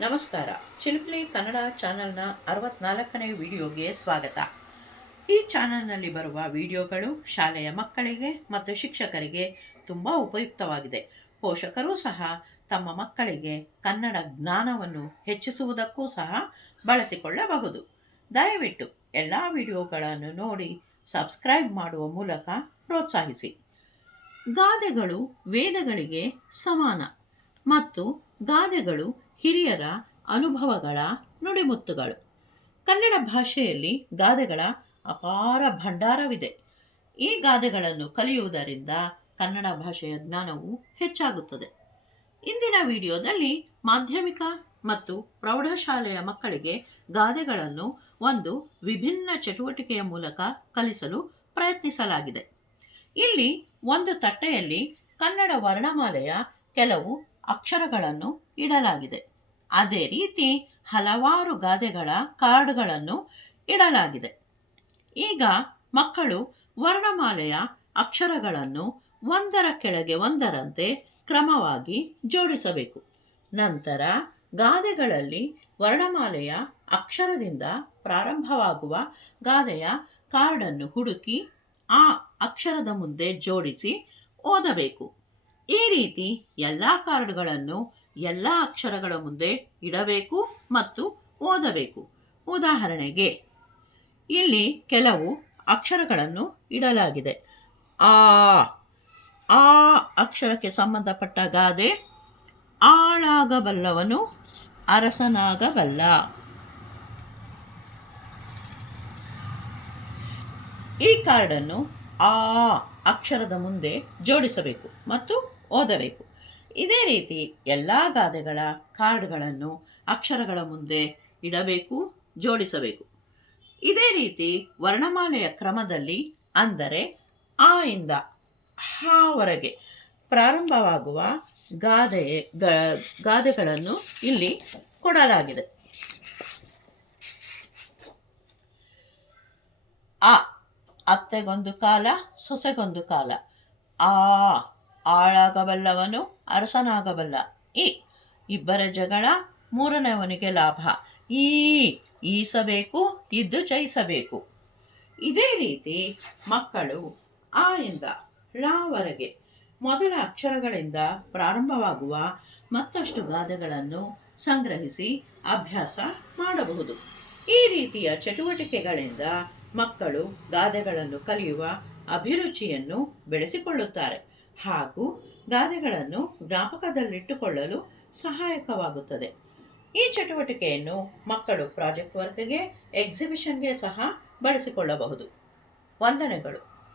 ನಮಸ್ಕಾರ. ಚಿಲಿಪಿಲಿ ಕನ್ನಡ ಚಾನೆಲ್ನ 64ನೇ ವಿಡಿಯೋಗೆ ಸ್ವಾಗತ. ಈ ಚಾನೆಲ್ನಲ್ಲಿ ಬರುವ ವಿಡಿಯೋಗಳು ಶಾಲೆಯ ಮಕ್ಕಳಿಗೆ ಮತ್ತು ಶಿಕ್ಷಕರಿಗೆ ತುಂಬ ಉಪಯುಕ್ತವಾಗಿದೆ. ಪೋಷಕರು ಸಹ ತಮ್ಮ ಮಕ್ಕಳಿಗೆ ಕನ್ನಡ ಜ್ಞಾನವನ್ನು ಹೆಚ್ಚಿಸುವುದಕ್ಕೂ ಸಹ ಬಳಸಿಕೊಳ್ಳಬಹುದು. ದಯವಿಟ್ಟು ಎಲ್ಲ ವಿಡಿಯೋಗಳನ್ನು ನೋಡಿ ಸಬ್ಸ್ಕ್ರೈಬ್ ಮಾಡುವ ಮೂಲಕ ಪ್ರೋತ್ಸಾಹಿಸಿ. ಗಾದೆಗಳು ವೇದಗಳಿಗೆ ಸಮಾನ ಮತ್ತು ಗಾದೆಗಳು ಹಿರಿಯರ ಅನುಭವಗಳ ನುಡಿಮುತ್ತುಗಳು. ಕನ್ನಡ ಭಾಷೆಯಲ್ಲಿ ಗಾದೆಗಳ ಅಪಾರ ಭಂಡಾರವಿದೆ. ಈ ಗಾದೆಗಳನ್ನು ಕಲಿಯುವುದರಿಂದ ಕನ್ನಡ ಭಾಷೆಯ ಜ್ಞಾನವು ಹೆಚ್ಚಾಗುತ್ತದೆ. ಇಂದಿನ ವಿಡಿಯೋದಲ್ಲಿ ಮಾಧ್ಯಮಿಕ ಮತ್ತು ಪ್ರೌಢಶಾಲೆಯ ಮಕ್ಕಳಿಗೆ ಗಾದೆಗಳನ್ನು ಒಂದು ವಿಭಿನ್ನ ಚಟುವಟಿಕೆಯ ಮೂಲಕ ಕಲಿಸಲು ಪ್ರಯತ್ನಿಸಲಾಗಿದೆ. ಇಲ್ಲಿ ಒಂದು ತಟ್ಟೆಯಲ್ಲಿ ಕನ್ನಡ ವರ್ಣಮಾಲೆಯ ಕೆಲವು ಅಕ್ಷರಗಳನ್ನು ಇಡಲಾಗಿದೆ. ಅದೇ ರೀತಿ ಹಲವಾರು ಗಾದೆಗಳ ಕಾರ್ಡ್ಗಳನ್ನು ಇಡಲಾಗಿದೆ. ಈಗ ಮಕ್ಕಳು ವರ್ಣಮಾಲೆಯ ಅಕ್ಷರಗಳನ್ನು ಒಂದರ ಕೆಳಗೆ ಒಂದರಂತೆ ಕ್ರಮವಾಗಿ ಜೋಡಿಸಬೇಕು. ನಂತರ ಗಾದೆಗಳಲ್ಲಿ ವರ್ಣಮಾಲೆಯ ಅಕ್ಷರದಿಂದ ಪ್ರಾರಂಭವಾಗುವ ಗಾದೆಯ ಕಾರ್ಡನ್ನು ಹುಡುಕಿ ಆ ಅಕ್ಷರದ ಮುಂದೆ ಜೋಡಿಸಿ ಓದಬೇಕು. ಈ ರೀತಿ ಎಲ್ಲ ಕಾರ್ಡ್ಗಳನ್ನು ಎಲ್ಲ ಅಕ್ಷರಗಳ ಮುಂದೆ ಇಡಬೇಕು ಮತ್ತು ಓದಬೇಕು. ಉದಾಹರಣೆಗೆ ಇಲ್ಲಿ ಕೆಲವು ಅಕ್ಷರಗಳನ್ನು ಇಡಲಾಗಿದೆ. ಆ ಆ ಅಕ್ಷರಕ್ಕೆ ಸಂಬಂಧಪಟ್ಟ ಗಾದೆ: ಆಳಾಗಬಲ್ಲವನು ಅರಸನಾಗಬಲ್ಲ. ಈ ಕಾರ್ಡನ್ನು ಆ ಅಕ್ಷರದ ಮುಂದೆ ಜೋಡಿಸಬೇಕು ಮತ್ತು ಓದಬೇಕು. ಇದೇ ರೀತಿ ಎಲ್ಲ ಗಾದೆಗಳ ಕಾರ್ಡ್ಗಳನ್ನು ಅಕ್ಷರಗಳ ಮುಂದೆ ಇಡಬೇಕು, ಜೋಡಿಸಬೇಕು. ಇದೇ ರೀತಿ ವರ್ಣಮಾಲೆಯ ಕ್ರಮದಲ್ಲಿ, ಅಂದರೆ ಆ ಇಂದ ಹಾವರೆಗೆ ಪ್ರಾರಂಭವಾಗುವ ಗಾದೆಗಳನ್ನು ಇಲ್ಲಿ ಕೊಡಲಾಗಿದೆ. ಆ ಅತ್ತೆಗೊಂದು ಕಾಲ, ಸೊಸೆಗೊಂದು ಕಾಲ. ಆ ಆಳಾಗಬಲ್ಲವನು ಅರಸನಾಗಬಲ್ಲ. ಈ ಇಬ್ಬರ ಜಗಳ, ಮೂರನೆಯವನಿಗೆ ಲಾಭ. ಈ ಈಸಬೇಕು, ಇದ್ದು ಜಯಿಸಬೇಕು. ಇದೇ ರೀತಿ ಮಕ್ಕಳು ಆ ಇಂದ ಳವರೆಗೆ ಮೊದಲ ಅಕ್ಷರಗಳಿಂದ ಪ್ರಾರಂಭವಾಗುವ ಮತ್ತಷ್ಟು ಗಾದೆಗಳನ್ನು ಸಂಗ್ರಹಿಸಿ ಅಭ್ಯಾಸ ಮಾಡಬಹುದು. ಈ ರೀತಿಯ ಚಟುವಟಿಕೆಗಳಿಂದ ಮಕ್ಕಳು ಗಾದೆಗಳನ್ನು ಕಲಿಯುವ ಅಭಿರುಚಿಯನ್ನು ಬೆಳೆಸಿಕೊಳ್ಳುತ್ತಾರೆ ಹಾಗೂ ಗಾದೆಗಳನ್ನು ಜ್ಞಾಪಕದಲ್ಲಿಟ್ಟುಕೊಳ್ಳಲು ಸಹಾಯಕವಾಗುತ್ತದೆ. ಈ ಚಟುವಟಿಕೆಯನ್ನು ಮಕ್ಕಳು ಪ್ರಾಜೆಕ್ಟ್ ವರ್ಕ್ಗೆ, ಎಕ್ಸಿಬಿಷನ್ಗೆ ಸಹ ಬಳಸಿಕೊಳ್ಳಬಹುದು. ವಂದನೆಗಳು.